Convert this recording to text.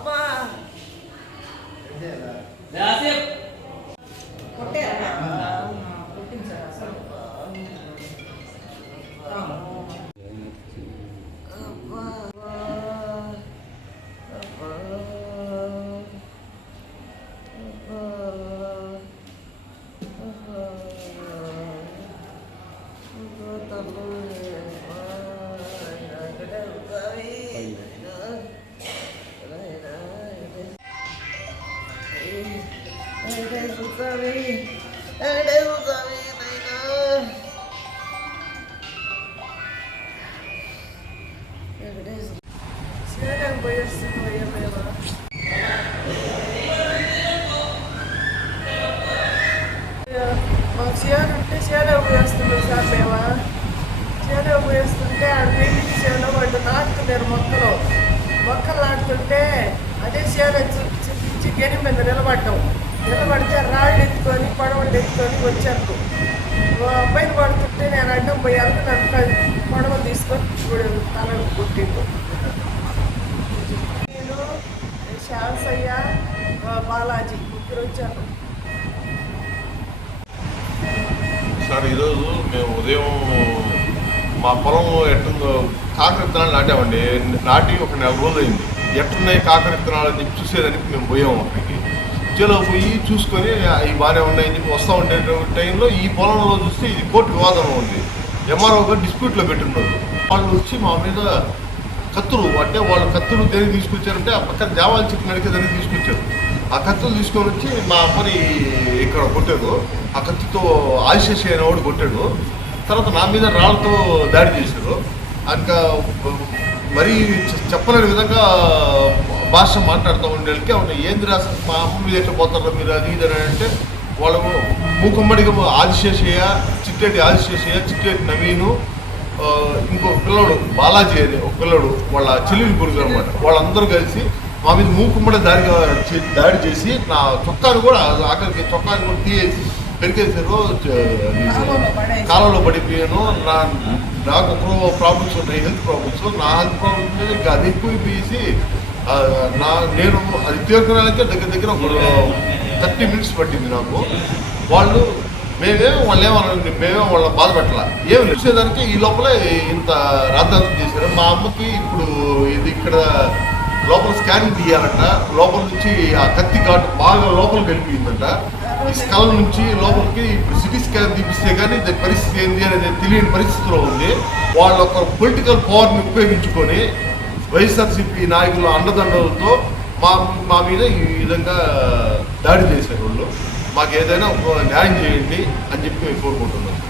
amar. É verdade. Gracias. మొక్కలు మొక్కలు నాటుతుంటే అదే శివరాం చూపించి గెని మీద నిలబడ్డాం నిలబడితే రాళ్ళు ఎత్తుకొని పడవలు ఎత్తుకొని వచ్చారు. మా అబ్బాయిని పడుతుంటే నేను అడ్డం పోయాను నన్ను పడవ తీసుకొని ఇప్పుడు తల కొట్టిండు. నేను శాసయ్య బాలాజీ ముగ్గురు వచ్చారు. సార్ ఈరోజు మేము ఉదయం మా పొలం ఎట్టుందో కాకర విత్తనాలు నాటామండి. నాటి ఒక నెల రోజులు అయింది ఎట్టున్నాయి కాకర విత్తనాలు అని చెప్పి చూసేదానికి మేము పోయాము అక్కడికి. మధ్యలో పోయి చూసుకొని ఈ బాగానే ఉన్నాయని చెప్పి వస్తూ ఉండే టైంలో ఈ పొలంలో చూస్తే ఇది కోర్టు వివాదం ఉంది. ఎంఆర్ఓ గారు డిస్ప్యూట్లో పెట్టున్నారు. వాళ్ళు వచ్చి మా మీద కత్తులు అంటే వాళ్ళు కత్తులు దేనికి తీసుకొచ్చారంటే ఆ పక్కన దేవాల చెట్టు నడికే దానికి తీసుకొచ్చారు. ఆ కత్తులు తీసుకొని వచ్చి మా అమ్మని ఇక్కడ కొట్టాడు ఆ కత్తితో అయిన వాడు కొట్టాడు. తర్వాత నా మీద రాళ్ళతో దాడి చేశారు. ఇంకా మరీ చెప్పలేని విధంగా భాష మాట్లాడుతూ ఉండేళ్ళకి అవును ఏంది రాసి మా అమ్మ మీద ఎట్లా పోతారా మీరు అది ఇది అని అంటే వాళ్ళు మూకమ్మడిగా ఆదిశేషయ్య చిట్టేటి ఆదిశేషయ్య చిట్టేటి నవీను ఇంకో పిల్లడు బాలాజీ అని ఒక పిల్లడు వాళ్ళ చెల్లెలు కొడుకు అనమాట వాళ్ళందరూ కలిసి మా మీద మూకుమ్మడి దాడిగా చే- దాడి చేసి నా చొక్కాను కూడా ఆఖరికి చొక్కాను కూడా తీయేసి పెరిగేసారు కాలంలో పడిపోయాను. నా నాకు ఒక ప్రాబ్లమ్స్ ఉన్నాయి హెల్త్ ప్రాబ్లమ్స్ నా హెల్త్ ప్రాబ్లమ్స్ ఇంకా అది ఎక్కువైపోయేసి నా నేను అది తీర్చడానికే దగ్గర దగ్గర ఒక థర్టీ మినిట్స్ పట్టింది నాకు. వాళ్ళు మేమేమో వాళ్ళు ఏమన్నా మేమేమో వాళ్ళ బాధ పెట్టాల? ఏమి వచ్చేదానికి ఈ లోపలే ఇంత రాద్ధాంతం చేశారు మా అమ్మకి ఇప్పుడు ఇది ఇక్కడ లోపల స్కానింగ్ తీయాలంట. లోపల నుంచి ఆ కత్తి ఘాటు బాగా లోపలికి వెళ్ళిపోయిందంట ఈ స్కల్ నుంచి లోపలికి ఇప్పుడు సిటీ స్కాన్ తీపిస్తే కానీ దాని పరిస్థితి ఏంది అనేది తెలియని పరిస్థితిలో ఉంది. వాళ్ళ ఒక పొలిటికల్ పవర్ని ఉపయోగించుకొని వైఎస్ఆర్సీపీ నాయకుల అండదండలతో మా మా మీద ఈ విధంగా దాడి చేశారు వాళ్ళు. మాకు ఏదైనా న్యాయం చేయండి అని చెప్పి కోరుకుంటున్నాను